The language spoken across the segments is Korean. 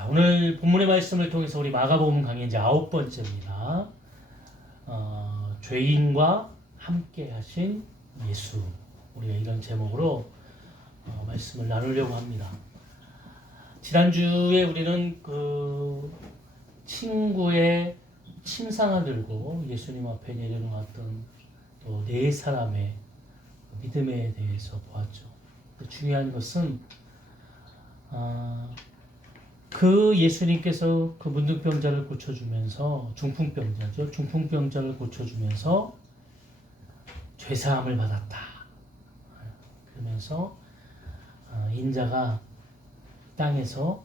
자, 오늘 본문의 말씀을 통해서 우리 마가복음 강의 이제 9번째입니다. 죄인과 함께 하신 예수. 우리가 이런 제목으로 말씀을 나누려고 합니다. 지난주에 우리는 그 친구의 침상을 들고 예수님 앞에 내려놓았던 또 네 사람의 믿음에 대해서 보았죠. 중요한 것은 그 예수님께서 그 문둥병자를 고쳐주면서 중풍병자죠. 중풍병자를 고쳐주면서 죄사함을 받았다. 그러면서 인자가 땅에서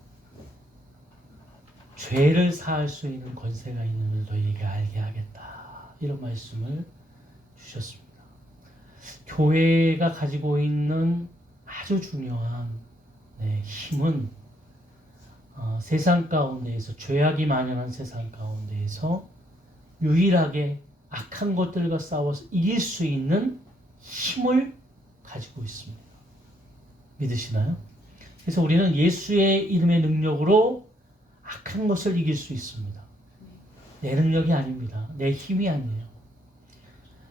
죄를 사할 수 있는 권세가 있는 걸 너희에게 알게 하겠다. 이런 말씀을 주셨습니다. 교회가 가지고 있는 아주 중요한 힘은 세상 가운데에서 죄악이 만연한 세상 가운데에서 유일하게 악한 것들과 싸워서 이길 수 있는 힘을 가지고 있습니다. 믿으시나요? 그래서 우리는 예수의 이름의 능력으로 악한 것을 이길 수 있습니다. 내 능력이 아닙니다. 내 힘이 아니에요.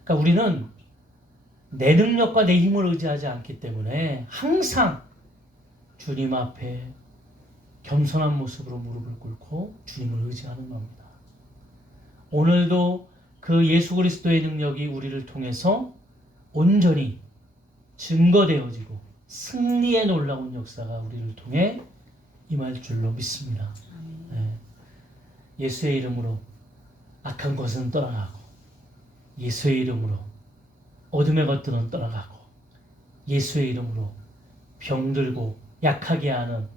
그러니까 우리는 내 능력과 내 힘을 의지하지 않기 때문에 항상 주님 앞에 겸손한 모습으로 무릎을 꿇고 주님을 의지하는 겁니다. 오늘도 그 예수 그리스도의 능력이 우리를 통해서 온전히 증거되어지고 승리의 놀라운 역사가 우리를 통해 임할 줄로 믿습니다. 예수의 이름으로 악한 것은 떠나가고 예수의 이름으로 어둠의 것들은 떠나가고 예수의 이름으로 병들고 약하게 하는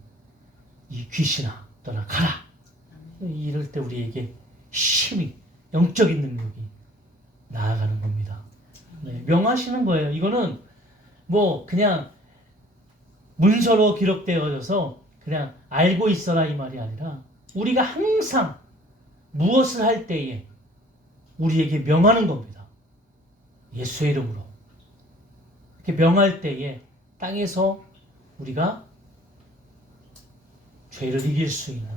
이 귀신아 떠나가라. 이럴 때 우리에게 힘이 영적인 능력이 나아가는 겁니다. 명하시는 거예요. 이거는 뭐 그냥 문서로 기록되어져서 그냥 알고 있어라 이 말이 아니라 우리가 항상 무엇을 할 때에 우리에게 명하는 겁니다. 예수의 이름으로 이렇게 명할 때에 땅에서 우리가 죄를 이길 수 있는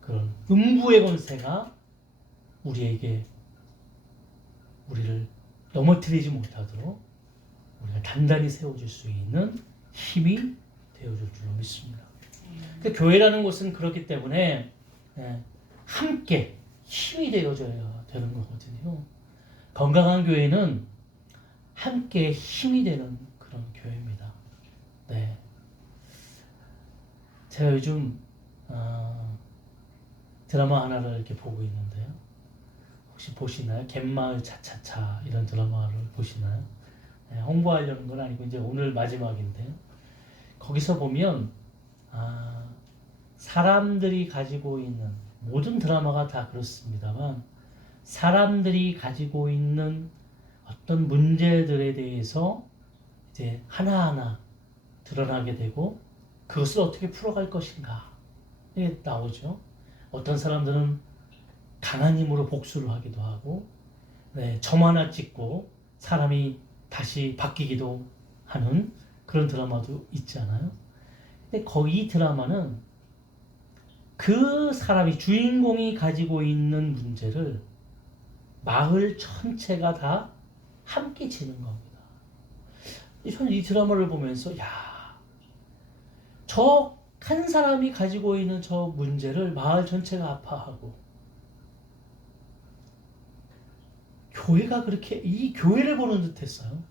그런 음부의 권세가 우리에게 우리를 넘어뜨리지 못하도록 우리가 단단히 세워줄 수 있는 힘이 되어줄 줄로 믿습니다. 교회라는 곳은 그렇기 때문에 함께 힘이 되어줘야 되는 거거든요. 건강한 교회는 함께 힘이 되는 그런 교회입니다. 네. 제가 요즘 드라마 하나를 이렇게 보고 있는데요. 혹시 보시나요? 갯마을 차차차 이런 드라마를 보시나요? 홍보하려는 건 아니고 이제 오늘 마지막인데요. 거기서 보면 사람들이 가지고 있는 모든 드라마가 다 그렇습니다만 사람들이 가지고 있는 어떤 문제들에 대해서 이제 하나하나 드러나게 되고 그것을 어떻게 풀어갈 것인가 이게 나오죠. 어떤 사람들은 강한 힘으로 복수를 하기도 하고 점 하나 찍고 사람이 다시 바뀌기도 하는 그런 드라마도 있잖아요. 근데 거기 드라마는 그 사람이 주인공이 가지고 있는 문제를 마을 전체가 다 함께 지는 겁니다. 저는 이 드라마를 보면서 저 한 사람이 가지고 있는 저 문제를 마을 전체가 아파하고 교회가 그렇게 이 교회를 보는 듯 했어요.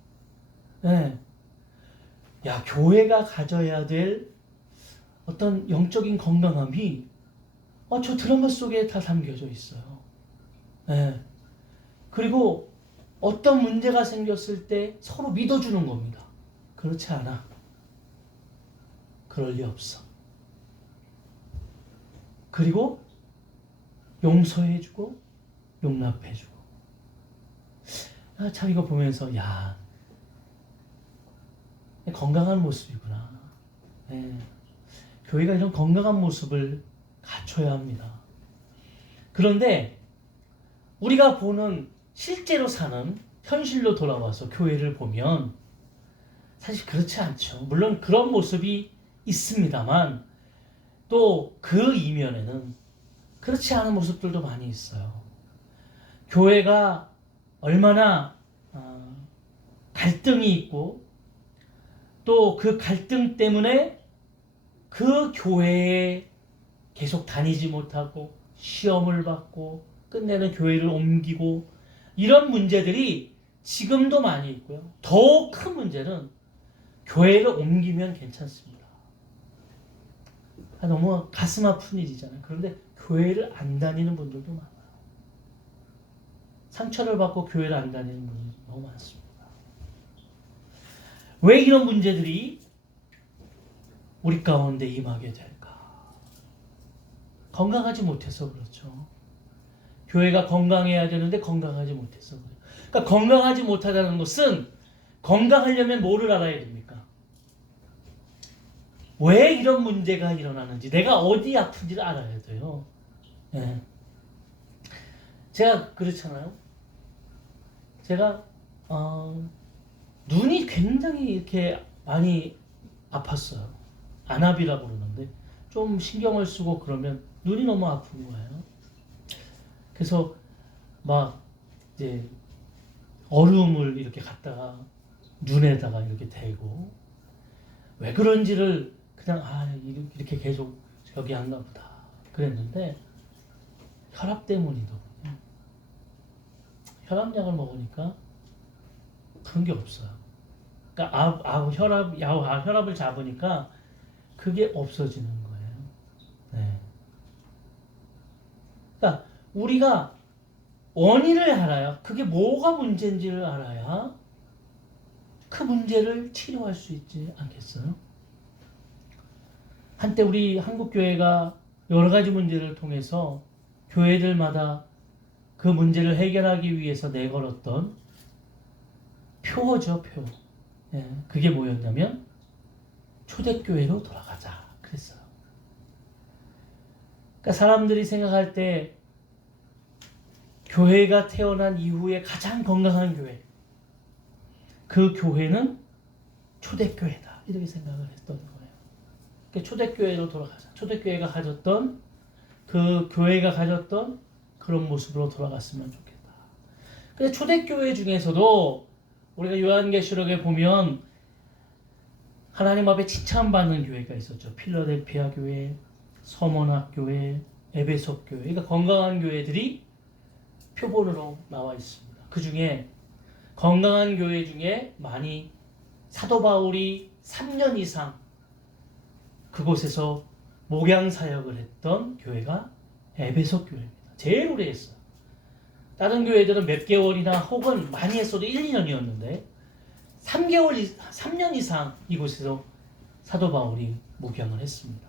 교회가 가져야 될 어떤 영적인 건강함이 저 드라마 속에 다 담겨져 있어요. 그리고 어떤 문제가 생겼을 때 서로 믿어주는 겁니다. 그렇지 않아. 그럴 리 없어. 그리고 용서해주고 용납해주고. 참 이거 보면서 건강한 모습이구나. 교회가 이런 건강한 모습을 갖춰야 합니다. 그런데 우리가 보는 실제로 사는 현실로 돌아와서 교회를 보면 사실 그렇지 않죠. 물론 그런 모습이 있습니다만 또 그 이면에는 그렇지 않은 모습들도 많이 있어요. 교회가 얼마나 갈등이 있고 또 그 갈등 때문에 그 교회에 계속 다니지 못하고 시험을 받고 끝내는 교회를 옮기고 이런 문제들이 지금도 많이 있고요. 더 큰 문제는 교회를 옮기면 괜찮습니다. 너무 가슴 아픈 일이잖아요. 그런데 교회를 안 다니는 분들도 많아요. 상처를 받고 교회를 안 다니는 분들도 너무 많습니다. 왜 이런 문제들이 우리 가운데 임하게 될까? 건강하지 못해서 그렇죠. 교회가 건강해야 되는데 건강하지 못해서 그래요. 그러니까 건강하지 못하다는 것은 건강하려면 뭐를 알아야 됩니까? 왜 이런 문제가 일어나는지, 내가 어디 아픈지를 알아야 돼요. 네. 제가 그렇잖아요. 제가 눈이 굉장히 이렇게 많이 아팠어요. 안압이라고 그러는데 좀 신경을 쓰고 그러면 눈이 너무 아픈 거예요. 그래서 막 이제 얼음을 이렇게 갖다가 눈에다가 이렇게 대고 왜 그런지를 그냥 이렇게 계속 여기 한가 보다 그랬는데 혈압 때문이더군요. 혈압약을 먹으니까 그런 게 없어요. 그러니까 혈압을 잡으니까 그게 없어지는 거예요. 네. 그러니까 우리가 원인을 알아야, 그게 뭐가 문제인지를 알아야 그 문제를 치료할 수 있지 않겠어요? 한때 우리 한국교회가 여러 가지 문제를 통해서 교회들마다 그 문제를 해결하기 위해서 내걸었던 표어죠, 표. 예, 그게 뭐였냐면 초대교회로 돌아가자 그랬어요. 그러니까 사람들이 생각할 때 교회가 태어난 이후에 가장 건강한 교회, 그 교회는 초대교회다 이렇게 생각을 했던 거예요. 그러니까 초대교회로 돌아가자. 초대교회가 가졌던 그 교회가 가졌던 그런 모습으로 돌아갔으면 좋겠다. 근데 초대교회 중에서도 우리가 요한계시록에 보면 하나님 앞에 칭찬받는 교회가 있었죠. 필라델피아 교회, 서머나 교회, 에베소 교회. 그러니까 건강한 교회들이 표본으로 나와 있습니다. 그 중에 건강한 교회 중에 많이 사도 바울이 3년 이상 그곳에서 목양 사역을 했던 교회가 에베소 교회입니다. 제일 오래 했어요. 다른 교회들은 몇 개월이나 혹은 많이 했어도 1, 2년이었는데 3년 이상 이곳에서 사도 바울이 목양을 했습니다.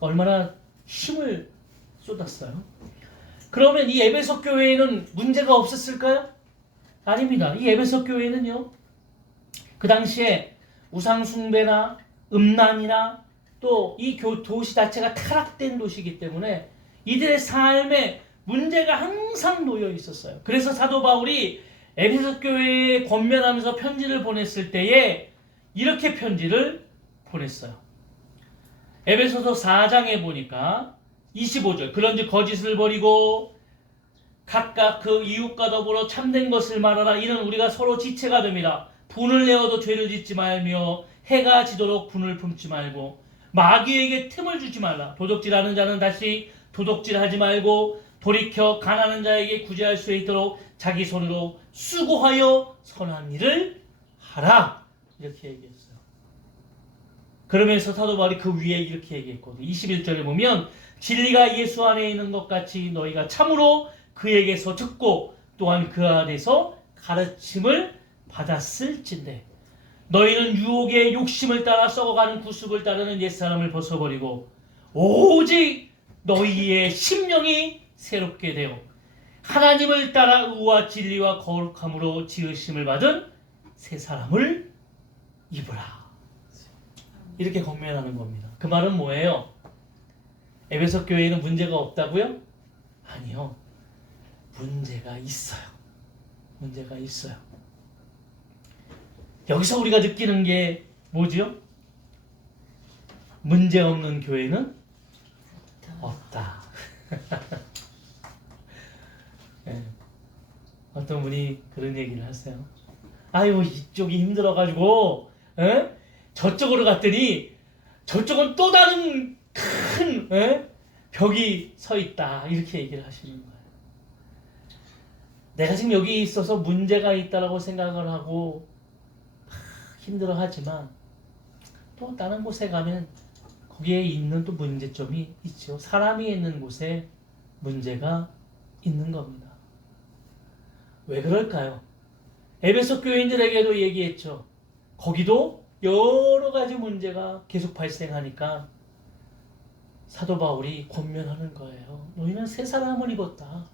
얼마나 힘을 쏟았어요. 그러면 이 에베소 교회에는 문제가 없었을까요? 아닙니다. 이 에베소 교회는요, 그 당시에 우상 숭배나 음란이나 또 이 도시 자체가 타락된 도시이기 때문에 이들의 삶에 문제가 항상 놓여 있었어요. 그래서 사도 바울이 에베소 교회에 권면하면서 편지를 보냈을 때에 이렇게 편지를 보냈어요. 에베소서 4장에 보니까 25절, 그런즉 거짓을 버리고 각각 그 이웃과 더불어 참된 것을 말하라. 이는 우리가 서로 지체가 됨이라. 분을 내어도 죄를 짓지 말며 해가 지도록 분을 품지 말고 마귀에게 틈을 주지 말라. 도적질하는 자는 다시 도적질하지 말고 돌이켜 가난한 자에게 구제할 수 있도록 자기 손으로 수고하여 선한 일을 하라. 이렇게 얘기했어요. 그러면서 사도 바울이 그 위에 이렇게 얘기했거든요. 21절에 보면 진리가 예수 안에 있는 것 같이 너희가 참으로 그에게서 듣고 또한 그 안에서 가르침을 받았을진대 너희는 유혹의 욕심을 따라 썩어가는 구습을 따르는 옛사람을 벗어버리고 오직 너희의 심령이 새롭게 되어 하나님을 따라 의와 진리와 거룩함으로 지으심을 받은 새 사람을 입으라. 이렇게 권면하는 겁니다. 그 말은 뭐예요? 에베소 교회에는 문제가 없다고요? 아니요. 문제가 있어요. 문제가 있어요. 여기서 우리가 느끼는 게 뭐죠? 문제 없는 교회는 없다. 네. 어떤 분이 그런 얘기를 하세요. 아유, 이쪽이 힘들어가지고 저쪽으로 갔더니 저쪽은 또 다른 큰 벽이 서 있다. 이렇게 얘기를 하시는 거예요. 내가 지금 여기 있어서 문제가 있다라고 생각을 하고 힘들어하지만 또 다른 곳에 가면 거기에 있는 또 문제점이 있죠. 사람이 있는 곳에 문제가 있는 겁니다. 왜 그럴까요? 에베소 교인들에게도 얘기했죠. 거기도 여러 가지 문제가 계속 발생하니까 사도 바울이 권면하는 거예요. 너희는 새 사람을 입었다.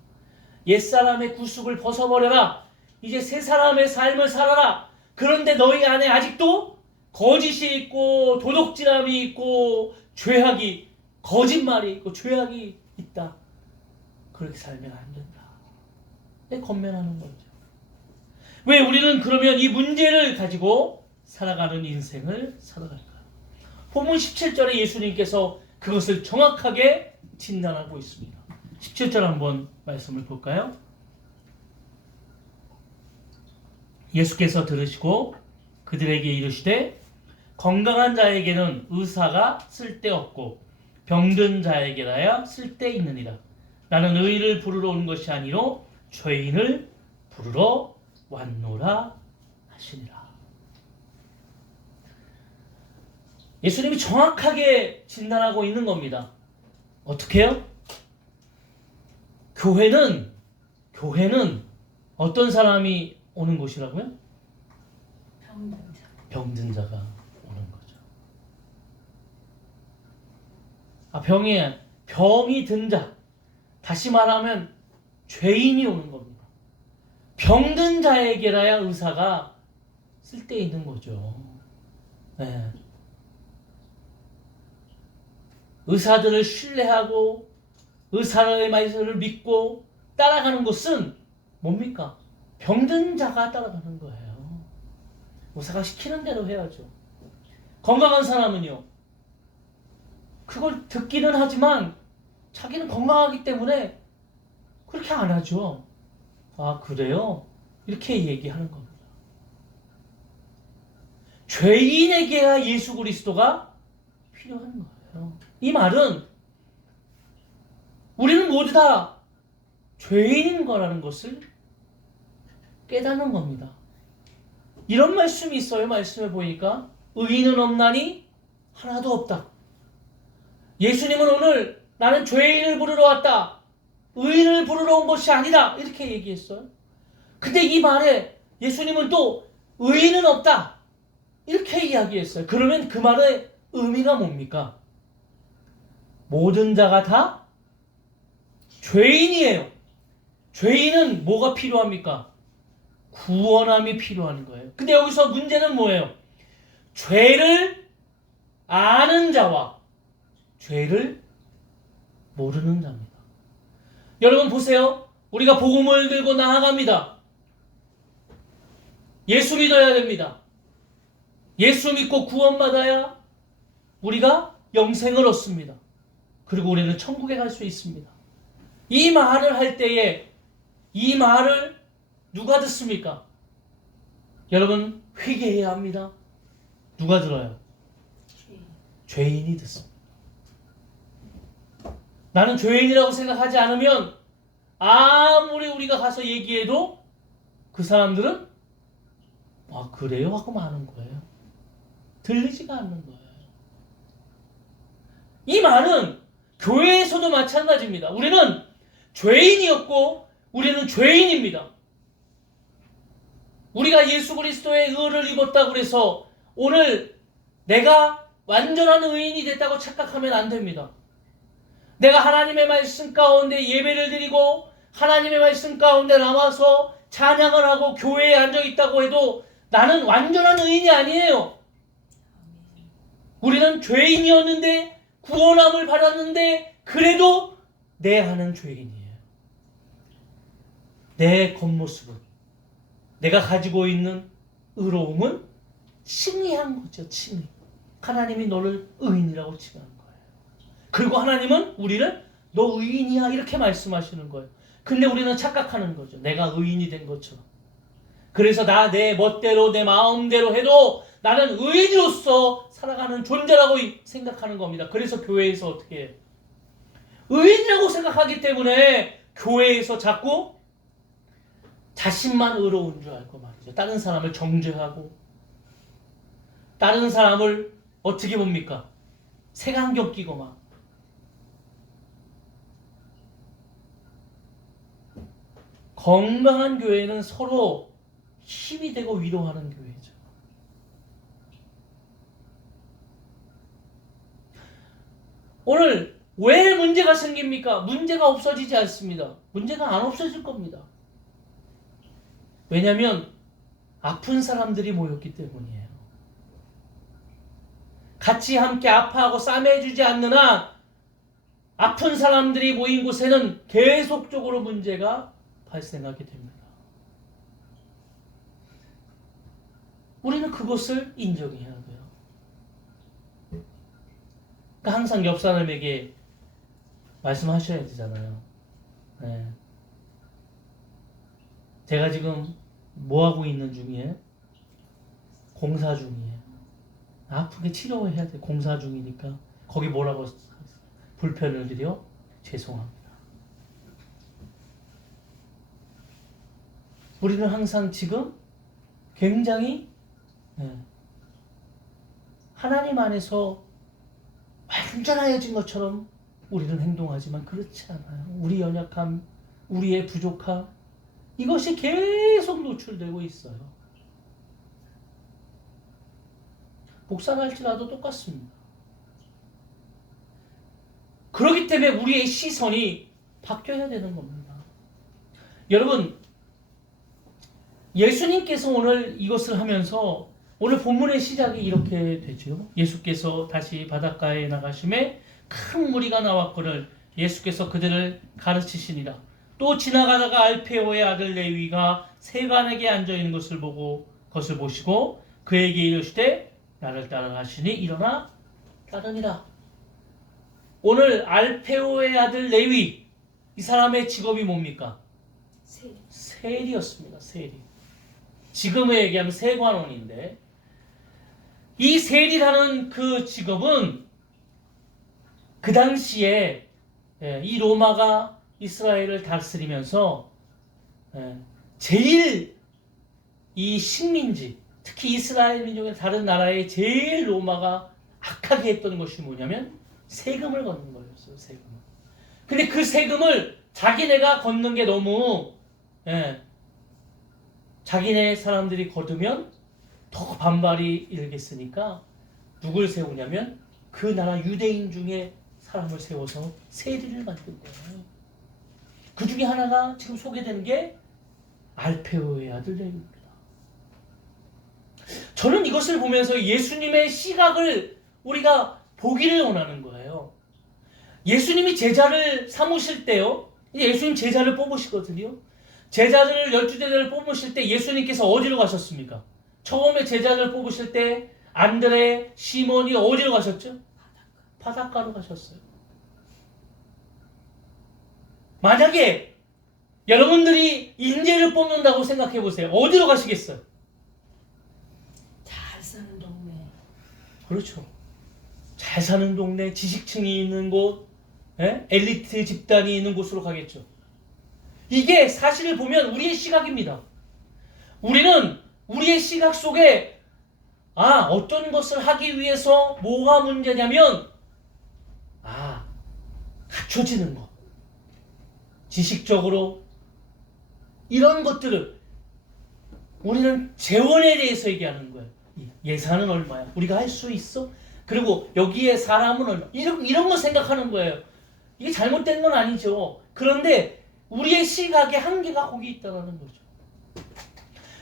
옛사람의 구습을 벗어버려라. 이제 새 사람의 삶을 살아라. 그런데 너희 안에 아직도 거짓이 있고 도둑질함이 있고 죄악이, 거짓말이 있고 죄악이 있다. 그렇게 살면 안 된다. 권면하는 거죠. 왜 우리는 그러면 이 문제를 가지고 살아가는 인생을 살아갈까요? 본문 17절에 예수님께서 그것을 정확하게 진단하고 있습니다. 17절 한번 말씀을 볼까요? 예수께서 들으시고 그들에게 이르시되 건강한 자에게는 의사가 쓸데없고 병든 자에게라야 쓸데있느니라. 나는 의인을 부르러 온 것이 아니로 죄인을 부르러 왔노라 하시니라. 예수님이 정확하게 진단하고 있는 겁니다. 어떻게 해요? 교회는 어떤 사람이 오는 곳이라고요? 병든 자가 오는 거죠. 병이 든 자, 다시 말하면 죄인이 오는 겁니다. 병든 자에게라야 의사가 쓸데있는 거죠. 네. 의사들을 신뢰하고 의사의 말씀을 믿고 따라가는 것은 뭡니까? 병든 자가 따라가는 거예요. 의사가 시키는 대로 해야죠. 건강한 사람은요, 그걸 듣기는 하지만 자기는 건강하기 때문에 그렇게 안 하죠. 아, 그래요? 이렇게 얘기하는 겁니다. 죄인에게야 예수 그리스도가 필요한 거예요. 이 말은 우리는 모두 다 죄인인 거라는 것을 깨닫는 겁니다. 이런 말씀이 있어요. 말씀에 보니까 의인은 없나니 하나도 없다. 예수님은 오늘 나는 죄인을 부르러 왔다. 의인을 부르러 온 것이 아니다. 이렇게 얘기했어요. 근데 이 말에 예수님은 또 의인은 없다. 이렇게 이야기했어요. 그러면 그 말의 의미가 뭡니까? 모든 자가 다 죄인이에요. 죄인은 뭐가 필요합니까? 구원함이 필요한 거예요. 근데 여기서 문제는 뭐예요? 죄를 아는 자와 죄를 모르는 자입니다. 여러분 보세요. 우리가 복음을 들고 나아갑니다. 예수 믿어야 됩니다. 예수 믿고 구원받아야 우리가 영생을 얻습니다. 그리고 우리는 천국에 갈 수 있습니다. 이 말을 할 때에 이 말을 누가 듣습니까? 여러분 회개해야 합니다. 누가 들어요? 죄인이 듣습니다. 나는 죄인이라고 생각하지 않으면 아무리 우리가 가서 얘기해도 그 사람들은 아 그래요? 하고 마는 거예요. 들리지가 않는 거예요. 이 말은 교회에서도 마찬가지입니다. 우리는 죄인이었고 우리는 죄인입니다. 우리가 예수 그리스도의 의를 입었다고 그래서 오늘 내가 완전한 의인이 됐다고 착각하면 안 됩니다. 내가 하나님의 말씀 가운데 예배를 드리고 하나님의 말씀 가운데 나와서 찬양을 하고 교회에 앉아 있다고 해도 나는 완전한 의인이 아니에요. 우리는 죄인이었는데 구원함을 받았는데 그래도 내 안은 죄인이에요. 내 겉모습은 내가 가지고 있는 의로움은 칭의한 거죠. 칭의. 하나님이 너를 의인이라고 칭한 거예요. 그리고 하나님은 우리를 너 의인이야 이렇게 말씀하시는 거예요. 근데 우리는 착각하는 거죠. 내가 의인이 된 것처럼. 그래서 나 내 멋대로 내 마음대로 해도 나는 의인으로서 살아가는 존재라고 생각하는 겁니다. 그래서 교회에서 어떻게 해요? 의인이라고 생각하기 때문에 교회에서 자꾸 자신만 의로운 줄 알고 말이죠. 다른 사람을 정죄하고 다른 사람을 어떻게 봅니까? 색안경 끼고 막. 건강한 교회는 서로 힘이 되고 위로하는 교회죠. 오늘 왜 문제가 생깁니까? 문제가 없어지지 않습니다. 문제가 안 없어질 겁니다. 왜냐하면 아픈 사람들이 모였기 때문이에요. 같이 함께 아파하고 싸매주지 않는 한 아픈 사람들이 모인 곳에는 계속적으로 문제가 발생하게 됩니다. 우리는 그것을 인정해야 돼요. 그러니까 항상 옆 사람에게 말씀하셔야 되잖아요. 네. 제가 지금 뭐 하고 있는 중이에요? 공사 중이에요. 아프게 치료해야 돼. 공사 중이니까. 거기 뭐라고 불편을 드려? 죄송합니다. 우리는 항상 지금 굉장히 하나님 안에서 완전하여진 것처럼 우리는 행동하지만 그렇지 않아요. 우리 연약함, 우리의 부족함, 이것이 계속 노출되고 있어요. 목사가 할지라도 똑같습니다. 그렇기 때문에 우리의 시선이 바뀌어야 되는 겁니다. 여러분, 예수님께서 오늘 이것을 하면서 오늘 본문의 시작이 이렇게 되죠. 예수께서 다시 바닷가에 나가심에 큰 무리가 나왔거늘 예수께서 그들을 가르치시니라. 또 지나가다가 알페오의 아들 레위가 세관에게 앉아있는 것을 보시고 그에게 이르시되 나를 따라 하시니 일어나 따르니라. 오늘 알페오의 아들 레위, 이 사람의 직업이 뭡니까? 세리였습니다. 세리. 지금에 얘기하면 세관원인데, 이 세리라는 그 직업은 그 당시에 이 로마가 이스라엘을 다스리면서 제일 이 식민지, 특히 이스라엘 민족의 다른 나라에 제일 로마가 악하게 했던 것이 뭐냐면 세금을 걷는 거였어요. 세금을. 근데 그 세금을 자기네가 걷는 게 너무 자기네 사람들이 거두면 더 반발이 일겠으니까 누굴 세우냐면 그 나라 유대인 중에 사람을 세워서 세리를 만든 거예요. 그 중에 하나가 지금 소개되는 게 알페오의 아들 레위입니다. 저는 이것을 보면서 예수님의 시각을 우리가 보기를 원하는 거예요. 예수님이 제자를 삼으실 때요, 이제 예수님 제자를 뽑으시거든요. 제자들을 12제자를 뽑으실 때 예수님께서 어디로 가셨습니까? 처음에 제자를 뽑으실 때 안드레, 시몬이 어디로 가셨죠? 바닷가로 가셨어요. 만약에 여러분들이 인재를 뽑는다고 생각해 보세요. 어디로 가시겠어요? 잘 사는 동네. 그렇죠. 잘 사는 동네, 지식층이 있는 곳, 엘리트 집단이 있는 곳으로 가겠죠. 이게 사실을 보면 우리의 시각입니다. 우리는 우리의 시각 속에 어떤 것을 하기 위해서 뭐가 문제냐면 갖춰지는 것, 지식적으로 이런 것들을 우리는 재원에 대해서 얘기하는 거예요. 예산은 얼마야? 우리가 할 수 있어? 그리고 여기에 사람은 얼마? 이런 거 생각하는 거예요. 이게 잘못된 건 아니죠. 그런데 우리의 시각의 한계가 거기 있다는 거죠.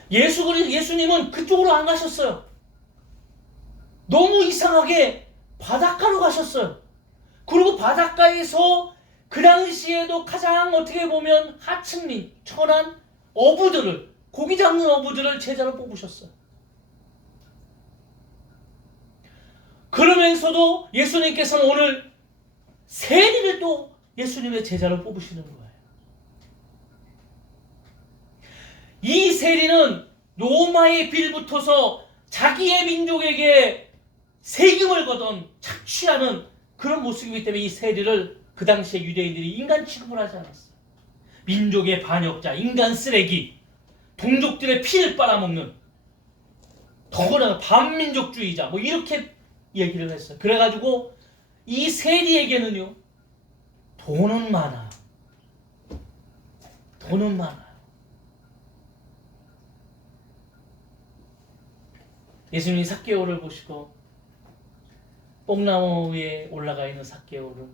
예수님은 그쪽으로 안 가셨어요. 너무 이상하게 바닷가로 가셨어요. 그리고 바닷가에서 그 당시에도 가장 어떻게 보면 하층민, 천한 어부들을, 고기 잡는 어부들을 제자로 뽑으셨어요. 그러면서도 예수님께서는 오늘 세리를 또 예수님의 제자로 뽑으시는 거예요. 이 세리는 로마에 빌붙어서 자기의 민족에게 세금을 걷던 착취하는 그런 모습이기 때문에 이 세리를 그 당시에 유대인들이 인간 취급을 하지 않았어요. 민족의 반역자, 인간 쓰레기, 동족들의 피를 빨아먹는, 더구나 반민족주의자, 뭐 이렇게 얘기를 했어요. 그래가지고 이 세리에게는요, 돈은 많아. 돈은 많아요. 예수님이 삭개오를 보시고 뽕나무 위에 올라가 있는 삭개오를,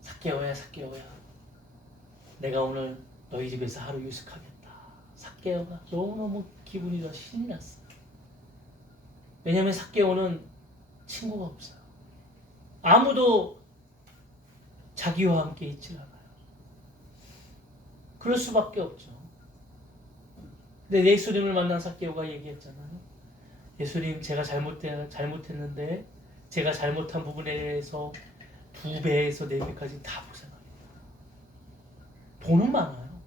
삭개오야, 삭개오야, 내가 오늘 너희 집에서 하루 유숙하겠다. 삭개오가 너무너무 기분이 더 신이 났어요. 왜냐하면 삭개오는 친구가 없어요. 아무도 자기와 함께 있지 않아요. 그럴 수밖에 없죠. 근데 예수님을 만난 삭개오가 얘기했잖아요. 예수님, 제가 잘못했는데 제가 잘못한 부분에 대해서 2배에서 4배까지 다 보상합니다. 돈은 많아요.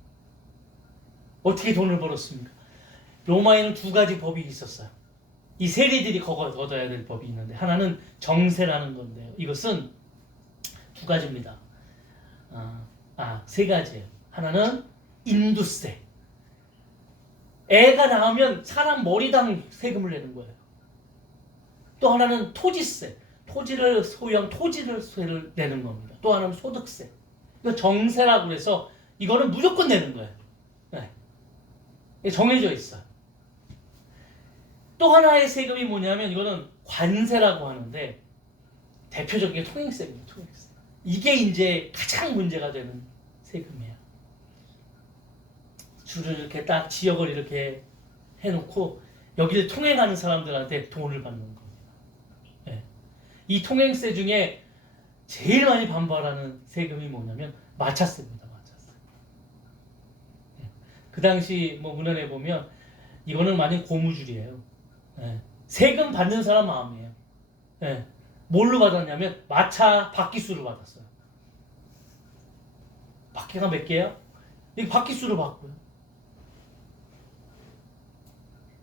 어떻게 돈을 벌었습니까? 로마에는 2가지 법이 있었어요. 이 세리들이 거둬야 될 법이 있는데, 하나는 정세라는 건데요. 이것은 2가지입니다. 3가지예요. 하나는 인두세. 애가 낳으면 사람 머리당 세금을 내는 거예요. 또 하나는 토지세. 토지를 소유한 토지세를 내는 겁니다. 또 하나는 소득세. 이거 정세라고 해서 이거는 무조건 내는 거예요. 네. 정해져 있어요. 또 하나의 세금이 뭐냐면 이거는 관세라고 하는데, 대표적인 게 통행세입니다. 통행세. 이게 이제 가장 문제가 되는 세금이에요. 줄을 이렇게 딱 지역을 이렇게 해놓고 여기를 통행하는 사람들한테 돈을 받는 겁니다. 네. 이 통행세 중에 제일 많이 반발하는 세금이 뭐냐면 마차세입니다. 마차세. 네. 그 당시 뭐 문헌에 보면 이거는 완전 고무줄이에요. 네. 세금 받는 사람 마음이에요. 네. 뭘로 받았냐면 마차 바퀴수로 받았어요. 바퀴가 몇 개야? 이거 바퀴수로 받고요.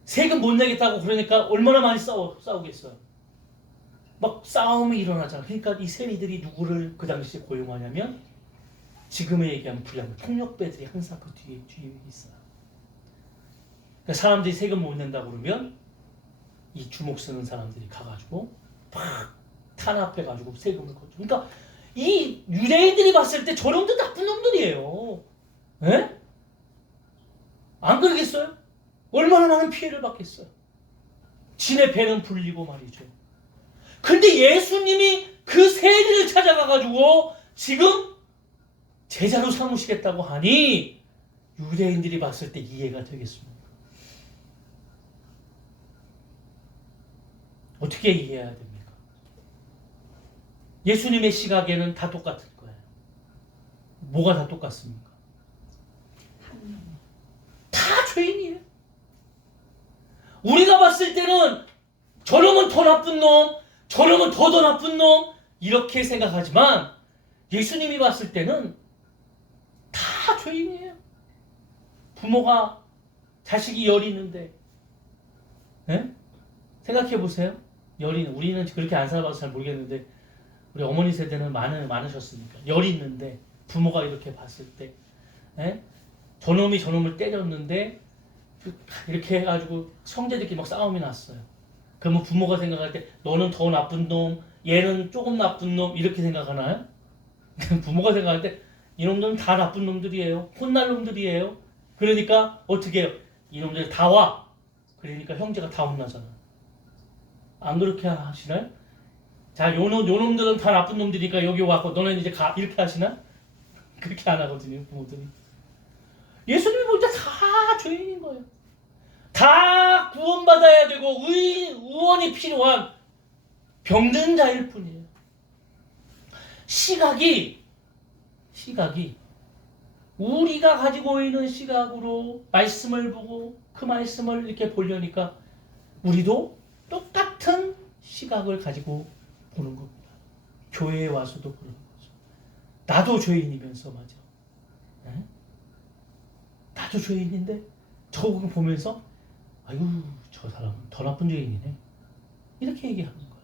세금 못 내겠다고 그러니까 얼마나 많이 싸우겠어요. 막 싸움이 일어나잖아. 그러니까 이 세리들이 누구를 그 당시에 고용하냐면, 지금에 얘기하면 불량 폭력배들이 항상 그 뒤에 있어요. 그러니까 사람들이 세금 못 낸다고 그러면 이 주목 쓰는 사람들이 가가지고 팍 탄압해가지고 세금을 걷죠. 그러니까 이 유대인들이 봤을 때 저놈들 나쁜 놈들이에요. 에? 안 그러겠어요? 얼마나 많은 피해를 받겠어요. 진의 배는 불리고 말이죠. 근데 예수님이 그 세리를 찾아가가지고 지금 제자로 삼으시겠다고 하니 유대인들이 봤을 때 이해가 되겠습니까? 어떻게 이해해야 됩니까? 예수님의 시각에는 다 똑같을 거예요. 뭐가 다 똑같습니까? 다 죄인이에요. 우리가 봤을 때는 저놈은 더 나쁜 놈, 저놈은 더 나쁜 놈, 이렇게 생각하지만 예수님이 봤을 때는 다 죄인이에요. 부모가 자식이 열이 있는데, 네? 생각해 보세요. 우리는 그렇게 안 살아봐서 잘 모르겠는데 우리 어머니 세대는 많으셨으니까 열이 있는데 부모가 이렇게 봤을 때, 네? 저놈이 저놈을 때렸는데 이렇게 해가지고 형제들끼리 막 싸움이 났어요. 그러면 부모가 생각할 때 너는 더 나쁜 놈, 얘는 조금 나쁜 놈, 이렇게 생각하나요? 부모가 생각할 때 이놈들은 다 나쁜 놈들이에요. 혼날 놈들이에요. 그러니까 어떻게 해요? 이놈들 다 와. 그러니까 형제가 다 혼나잖아. 안 그렇게 하시나요? 자, 요놈들은 다 나쁜 놈들이니까 여기 와서 너는 이제 가. 이렇게 하시나? 그렇게 안 하거든요, 부모들이. 예수님이 볼 때 다 죄인인 거예요. 다 구원받아야 되고 의원이 필요한 병든 자일 뿐이에요. 시각이 우리가 가지고 있는 시각으로 말씀을 보고 그 말씀을 이렇게 보려니까 우리도 똑같은 시각을 가지고 보는 겁니다. 교회에 와서도 그런 거죠. 나도 죄인이면서 말이죠. 네? 나도 죄인인데 저거 보면서 아이고 저 사람은 더 나쁜 죄인이네. 이렇게 얘기하는 거예요.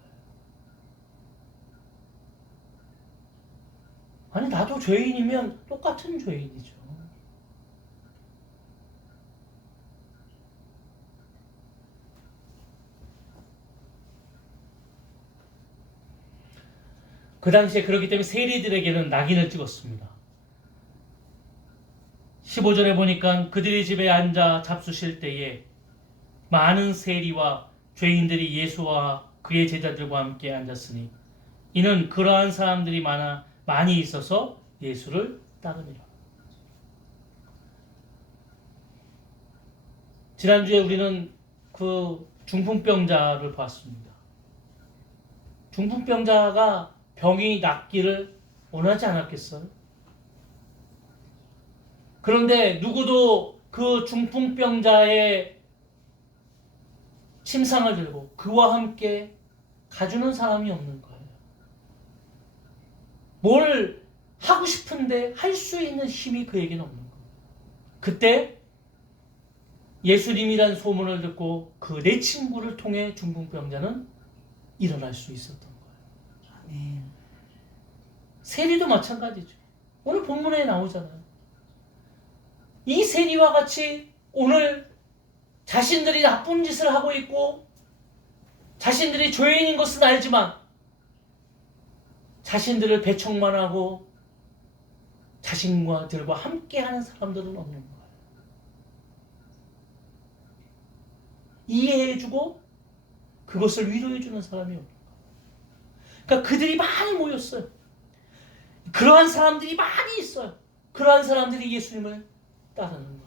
아니 나도 죄인이면 똑같은 죄인이죠. 그 당시에 그렇기 때문에 세리들에게는 낙인을 찍었습니다. 15절에 보니까 그들의 집에 앉아 잡수실 때에 많은 세리와 죄인들이 예수와 그의 제자들과 함께 앉았으니 이는 그러한 사람들이 많이 있어서 예수를 따르니라. 지난주에 우리는 그 중풍병자를 봤습니다. 중풍병자가 병이 낫기를 원하지 않았겠어요? 그런데 누구도 그 중풍병자의 침상을 들고 그와 함께 가주는 사람이 없는 거예요. 뭘 하고 싶은데 할 수 있는 힘이 그에게는 없는 거예요. 그때 예수님이란 소문을 듣고 그 내 친구를 통해 중풍병자는 일어날 수 있었던 거예요. 아멘. 세리도 마찬가지죠. 오늘 본문에 나오잖아요. 이 세리와 같이 오늘 자신들이 나쁜 짓을 하고 있고 자신들이 죄인인 것은 알지만 자신들을 배척만 하고 자신과들과 함께하는 사람들은 없는 거예요. 이해해주고 그것을 위로해주는 사람이 없는 거예요. 그러니까 그들이 많이 모였어요. 그러한 사람들이 많이 있어요. 그러한 사람들이 예수님을 따르는 거예요.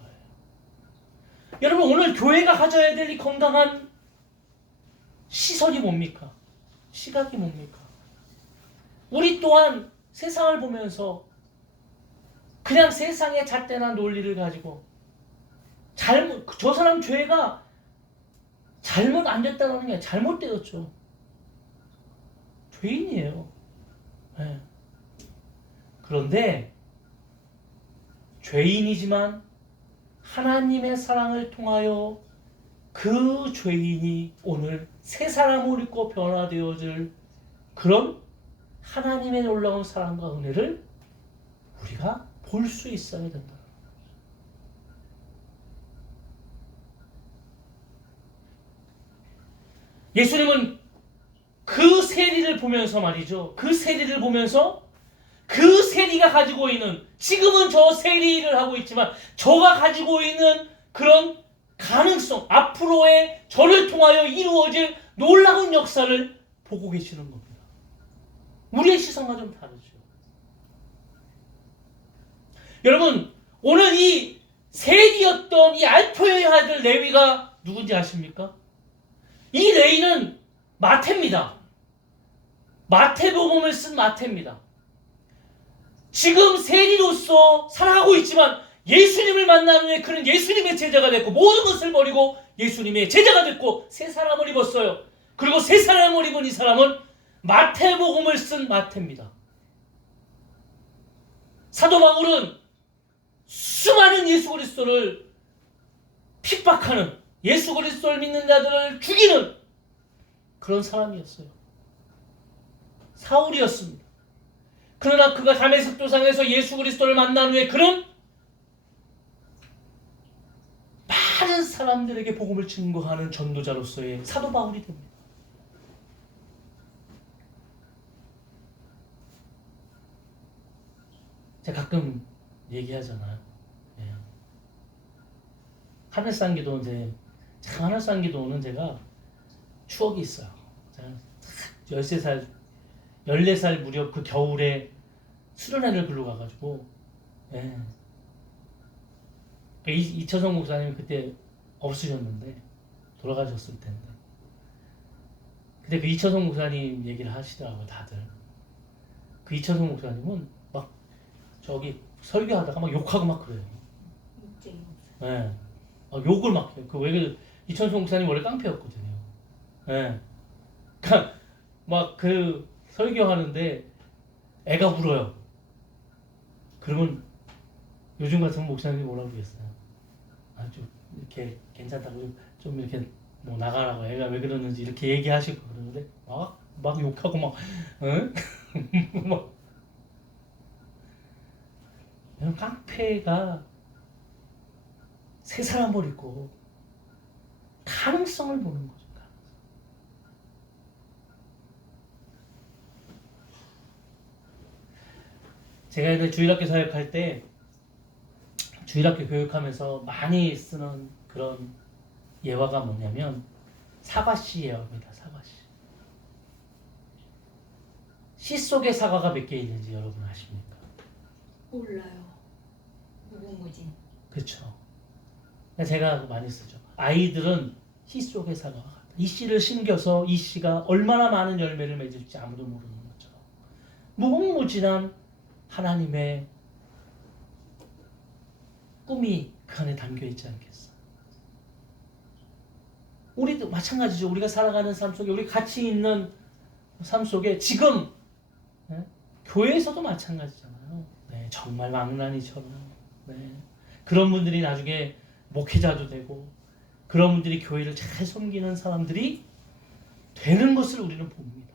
여러분 오늘 교회가 가져야 될 이 건강한 시선이 뭡니까? 시각이 뭡니까? 우리 또한 세상을 보면서 그냥 세상의 잣대나 논리를 가지고 저 사람 죄가 잘못 안 됐다는 게 잘못되었죠. 죄인이에요. 네. 그런데 죄인이지만 하나님의 사랑을 통하여 그 죄인이 오늘 새 사람을 입고 변화되어질 그런 하나님의 놀라운 사랑과 은혜를 우리가 볼 수 있어야 된다. 예수님은 그 세리를 보면서 말이죠. 그 세리를 보면서 그 세리가 가지고 있는 지금은 저 세리를 하고 있지만 저가 가지고 있는 그런 가능성, 앞으로의 저를 통하여 이루어질 놀라운 역사를 보고 계시는 겁니다. 우리의 시선과 좀 다르죠. 여러분 오늘 이 세리였던 이 알토의 아들 레위가 누군지 아십니까? 이 레위는 마태입니다. 마태복음을 쓴 마태입니다. 지금 세리로서 살아가고 있지만 예수님을 만난 후에 그는 예수님의 제자가 됐고 모든 것을 버리고 예수님의 제자가 됐고 새 사람을 입었어요. 그리고 새 사람을 입은 이 사람은 마태복음을 쓴 마태입니다. 사도 바울은 수많은 예수 그리스도를 핍박하는 예수 그리스도를 믿는 자들을 죽이는 그런 사람이었어요. 사울이었습니다. 그러나 그가 다메섹 도상에서 예수 그리스도를 만난 후에 그는 많은 사람들에게 복음을 증거하는 전도자로서의 사도 바울이 됩니다. 제가 가끔 얘기하잖아요. 네. 하늘산 기도는 하늘산 기도는 제가 추억이 있어요. 제가 13살, 14살 무렵 그 겨울에 수련회를 글로 가가지고 예. 이철성 목사님이 그때 없으셨는데 돌아가셨을 텐데 근데 그 이철성 목사님 얘기를 하시더라고요. 다들 그 이철성 목사님은 막 저기 설교하다가 막 욕하고 막 그래요. 예. 욕을 막 해요. 왜 이철성 목사님 원래 깡패였거든요. 예. 그러니까 막 그 설교하는데 애가 울어요. 그러면 요즘 같으면 목사님이 뭐라고 그러겠어요? 아주 이렇게 괜찮다고 좀 이렇게 뭐 나가라고 애가 왜 그러는지 이렇게 얘기하시고 그러는데 막 욕하고 막 응? 막 깡패가 새 사람을 입고 가능성을 보는 거죠. 제가 옛날에 주일학교 사역할 때 주일학교 교육하면서 많이 쓰는 그런 예화가 뭐냐면 사과씨 예화입니다. 사과씨. 씨 속에 사과가 몇 개 있는지 여러분 아십니까? 몰라요. 무궁무진. 그렇죠. 제가 많이 쓰죠. 아이들은 씨 속에 사과가 같다. 이 씨를 심겨서 이 씨가 얼마나 많은 열매를 맺을지 아무도 모르는 것처럼 무궁무진한 하나님의 꿈이 그 안에 담겨 있지 않겠어? 우리도 마찬가지죠. 우리가 살아가는 삶 속에 우리 같이 있는 삶 속에 지금 교회에서도 마찬가지잖아요. 네, 정말 망나니처럼 그런 분들이 나중에 목회자도 되고 그런 분들이 교회를 잘 섬기는 사람들이 되는 것을 우리는 봅니다.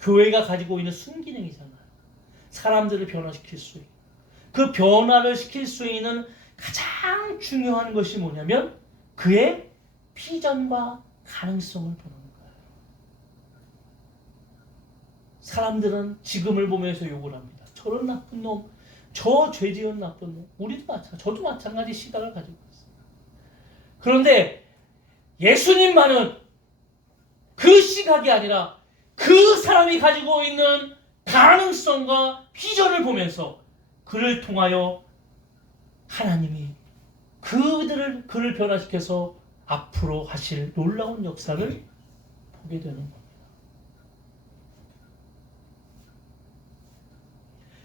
교회가 가지고 있는 순기능이잖아요. 사람들을 변화시킬 수 있는 그 변화를 시킬 수 있는 가장 중요한 것이 뭐냐면 그의 비전과 가능성을 보는 거예요. 사람들은 지금을 보면서 욕을 합니다. 저런 나쁜 놈, 저 죄지은 나쁜 놈. 우리도 마찬가지, 저도 마찬가지 시각을 가지고 있어요. 그런데 예수님만은 그 시각이 아니라 그 사람이 가지고 있는 가능성과 비전을 보면서 그를 통하여 하나님이 그를 변화시켜서 앞으로 하실 놀라운 역사를 보게 되는 겁니다.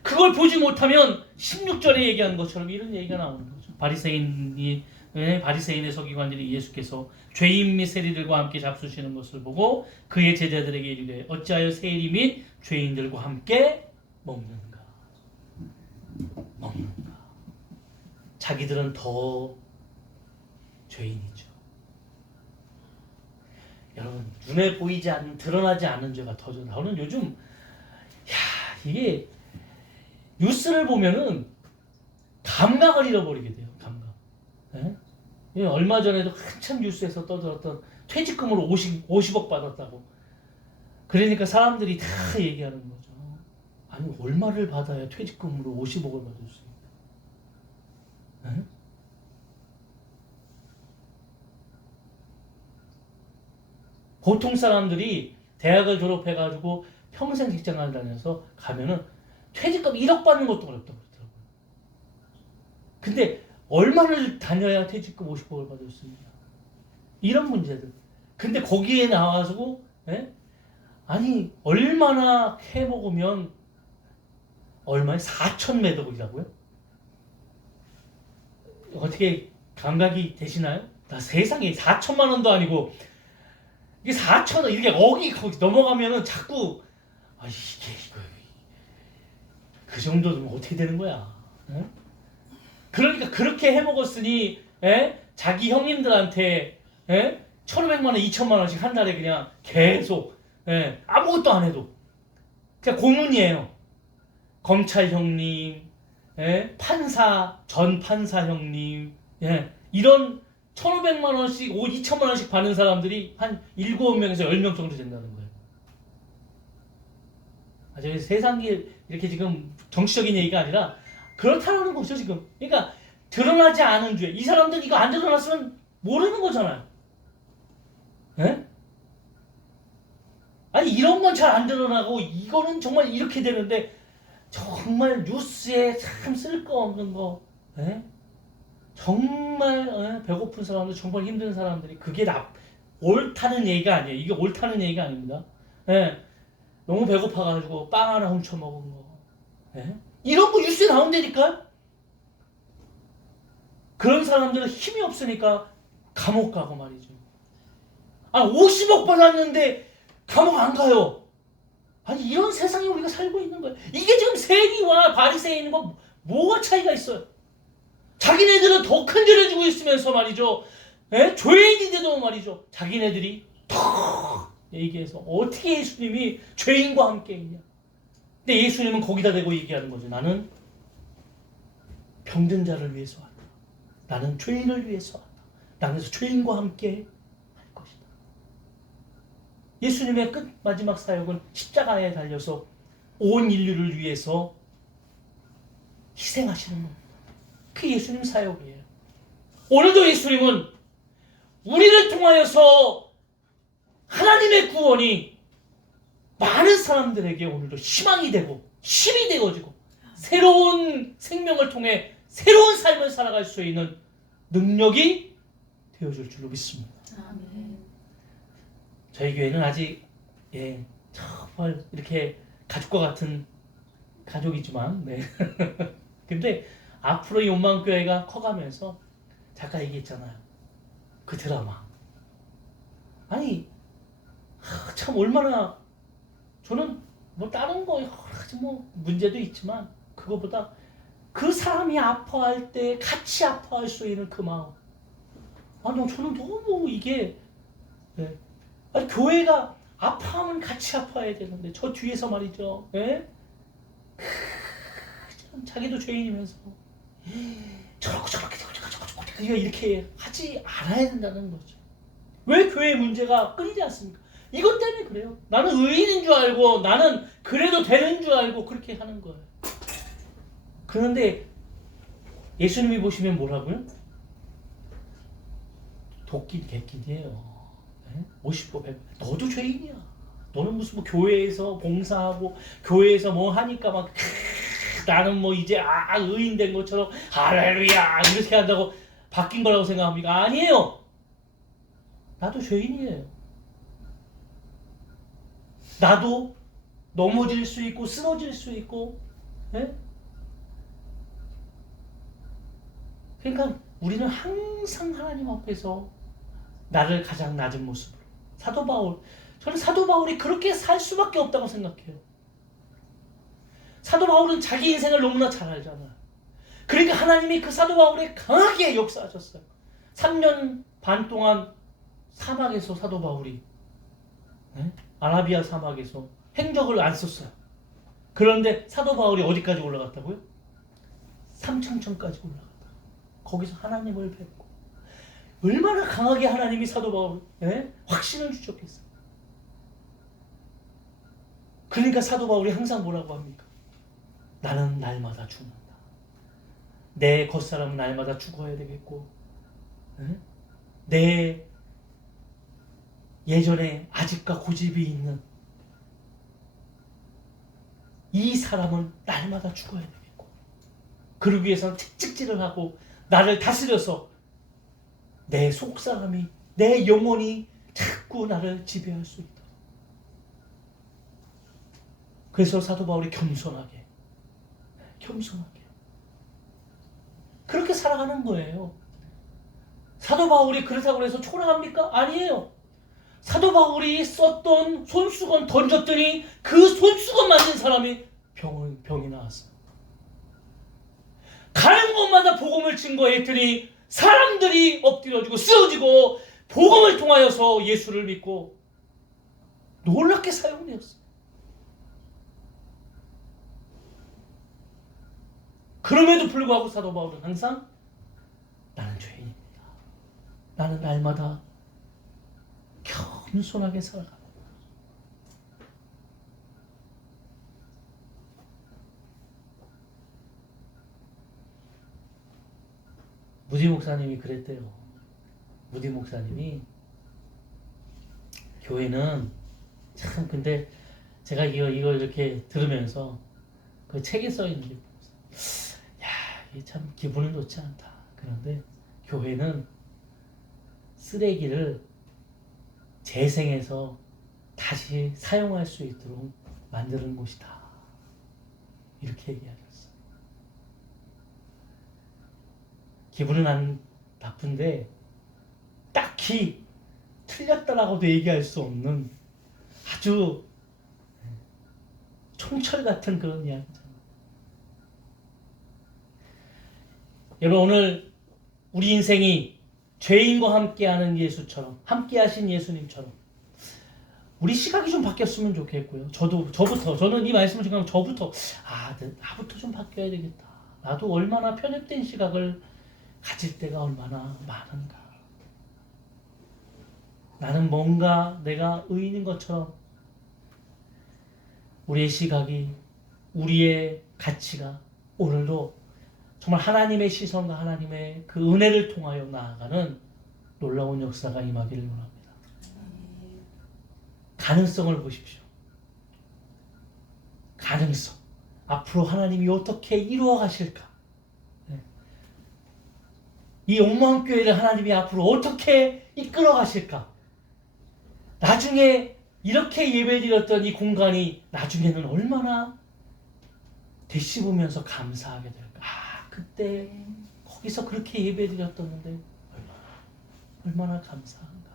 그걸 보지 못하면 16절에 얘기한 것처럼 이런 얘기가 나오는 거죠. 바리새인의 서기관들이 예수께서 죄인 및 세리들과 함께 잡수시는 것을 보고 그의 제자들에게 이르되 어찌하여 세리 및 죄인들과 함께 먹는가? 자기들은 더 죄인이죠. 여러분 눈에 보이지 않는 드러나지 않는 죄가 더 좋아. 저는 요즘 이게 뉴스를 보면은 감각을 잃어버리게 돼요. 감각. 예? 얼마 전에도 한참 뉴스에서 떠들었던 퇴직금으로 50억 받았다고. 그러니까 사람들이 다 얘기하는 거죠. 아니 얼마를 받아야 퇴직금으로 50억을 받을 수 있나? 보통 사람들이 대학을 졸업해가지고 평생 직장을 다녀서 가면은 퇴직금 1억 받는 것도 어렵다고 그러더라고요. 근데 얼마를 다녀야 퇴직금 50억을 받을 수 있냐? 이런 문제들. 근데 거기에 나와서 아니 얼마나 해먹으면 얼마에 4천 매덕이라고요? 어떻게 감각이 되시나요? 나 세상에 4천만 원도 아니고 이게 4천 원 이렇게 거기 넘어가면은 자꾸 이거 그 정도면 어떻게 되는 거야? 그러니까 그렇게 해먹었으니 자기 형님들한테 1,500만 원, 2천만 원씩 한 달에 그냥 계속 아무것도 안 해도 그냥 고문이에요. 검찰 형님, 전 판사 형님, 이런 1,500만 원씩, 2천만 원씩 받는 사람들이 한 7명에서 10명 정도 된다는 거예요. 저희 세상이 이렇게 지금 정치적인 얘기가 아니라 그렇다는 거죠, 지금. 그러니까 드러나지 않은 죄. 이 사람들 이거 안 드러났으면 모르는 거잖아요. 아니 이런 건 잘 안 드러나고 이거는 정말 이렇게 되는데 정말 뉴스에 참 쓸거없는 거 정말 배고픈 사람들 정말 힘든 사람들이 그게 옳다는 얘기가 아니에요. 이게 옳다는 얘기가 아닙니다. 너무 배고파가지고 빵 하나 훔쳐 먹은 거 이런 거 뉴스에 나온다니까. 그런 사람들은 힘이 없으니까 감옥 가고 말이죠. 50억 받았는데 감옥 안 가요. 아니 이런 세상에 우리가 살고 이게 지금 세리와 바리새인과 뭐가 차이가 있어요? 자기네들은 더 큰 죄를 지고 있으면서 말이죠. 죄인인데도 말이죠. 자기네들이 더 얘기해서 어떻게 예수님이 죄인과 함께 있냐. 근데 예수님은 거기다 대고 얘기하는 거죠. 나는 병든 자를 위해서 왔다. 나는 죄인을 위해서 왔다. 나는 죄인과 함께 할 것이다. 예수님의 끝 마지막 사역은 십자가에 달려서 온 인류를 위해서 희생하시는 겁니다. 그게 예수님 사역이에요. 오늘도 예수님은 우리를 통하여서 하나님의 구원이 많은 사람들에게 오늘도 희망이 되고 힘이 되어지고 새로운 생명을 통해 새로운 삶을 살아갈 수 있는 능력이 되어줄 줄로 믿습니다. 아멘. 저희 교회는 아직 정말 이렇게 가족과 같은 가족이지만 근데 앞으로 이 온망교회가 커가면서 잠깐 얘기했잖아요. 그 드라마. 아니 참 얼마나 저는 뭐 다른 거 여러 가지 뭐 문제도 있지만 그거보다 그 사람이 아파할 때 같이 아파할 수 있는 그 마음. 아니 저는 너무 이게 아니 교회가 아파하면 같이 아파야 되는데 저 뒤에서 말이죠. 자기도 죄인이면서 저렇게 이렇게 하지 않아야 된다는 거죠. 왜 교회 문제가 끊이지 않습니까? 이것 때문에 그래요. 나는 의인인 줄 알고 나는 그래도 되는 줄 알고 그렇게 하는 거예요. 그런데 예수님이 보시면 뭐라고요? 도끼 개끼니에요. 50보 100. 너도 죄인이야. 너는 무슨 뭐 교회에서 봉사하고 교회에서 뭐 하니까 막 나는 뭐 이제 의인 된 것처럼 할렐루야 이렇게 한다고 바뀐 거라고 생각합니까? 아니에요. 나도 죄인이에요. 나도 넘어질 수 있고 쓰러질 수 있고 그러니까 우리는 항상 하나님 앞에서 나를 가장 낮은 모습으로 사도 바울 저는 사도 바울이 그렇게 살 수밖에 없다고 생각해요. 사도 바울은 자기 인생을 너무나 잘 알잖아요. 그러니까 하나님이 그 사도 바울에 강하게 역사하셨어요. 3년 반 동안 사막에서 사도 바울이 아라비아 사막에서 행적을 안 썼어요. 그런데 사도 바울이 어디까지 올라갔다고요? 삼층천까지 올라갔다. 거기서 하나님을 뵙고 얼마나 강하게 하나님이 사도 바울 확신을 주셨겠어요. 그러니까 사도 바울이 항상 뭐라고 합니까? 나는 날마다 죽는다. 내 겉사람은 날마다 죽어야 되겠고 내 예전에 아집과 고집이 있는 이 사람은 날마다 죽어야 되겠고 그러기 위해서는 채찍질을 하고 나를 다스려서 내 속사람이 내 영혼이 자꾸 나를 지배할 수 있다. 그래서 사도 바울이 겸손하게 그렇게 살아가는 거예요. 사도 바울이 그렇다고 해서 초라합니까? 아니에요. 사도 바울이 썼던 손수건 던졌더니 그 손수건 만든 사람이 병이 나왔어요. 가는 곳마다 복음을 증거했더니 사람들이 엎드려지고 쓰러지고 복음을 통하여서 예수를 믿고 놀랍게 사용되었어요. 그럼에도 불구하고 사도 바울은 항상 나는 죄인입니다. 나는 날마다 겸손하게 살아갑니다. 무디 목사님이 그랬대요. 무디 목사님이 교회는 참 근데 제가 이걸 이렇게 들으면서 그 책에 써 있는 게 이게 참 기분은 좋지 않다. 그런데 교회는 쓰레기를 재생해서 다시 사용할 수 있도록 만드는 곳이다. 이렇게 얘기하셨어요. 기분은 안 나쁜데 딱히 틀렸다라고도 얘기할 수 없는 아주 총철 같은 그런 이야기잖아요. 여러분 오늘 우리 인생이 죄인과 함께하는 예수처럼 함께하신 예수님처럼 우리 시각이 좀 바뀌었으면 좋겠고요. 저는 이 말씀을 지금 저부터 나부터 좀 바뀌어야 되겠다. 나도 얼마나 편협된 시각을 가질 때가 얼마나 많은가. 나는 뭔가 내가 의인인 것처럼 우리의 시각이 우리의 가치가 오늘도 정말 하나님의 시선과 하나님의 그 은혜를 통하여 나아가는 놀라운 역사가 임하기를 원합니다. 가능성을 보십시오. 가능성. 앞으로 하나님이 어떻게 이루어 가실까? 이 옥망교회를 하나님이 앞으로 어떻게 이끌어 가실까? 나중에 이렇게 예배드렸던 이 공간이 나중에는 얼마나 되씹으면서 감사하게 될까? 그때 거기서 그렇게 예배드렸었는데 얼마나 감사한가.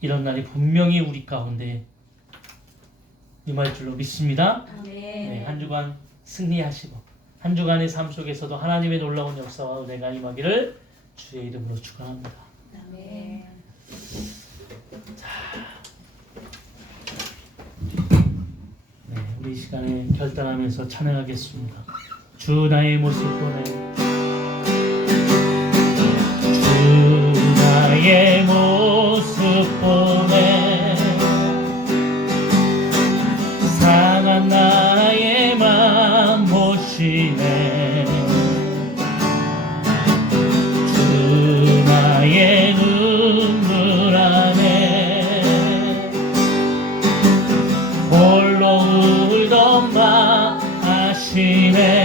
이런 날이 분명히 우리 가운데 임할 줄로 믿습니다. 네, 한 주간 승리하시고 한 주간의 삶 속에서도 하나님의 놀라운 역사와 은혜가 임하기를 주의 이름으로 축원합니다. 아멘. 네, 우리 이 시간에 결단하면서 찬양하겠습니다. 주 나의 모습 보내, 주 나의 모습 보내, 상한 나의 맘 보시네, 주 나의 눈물 안에 홀로 울던 마 아시네.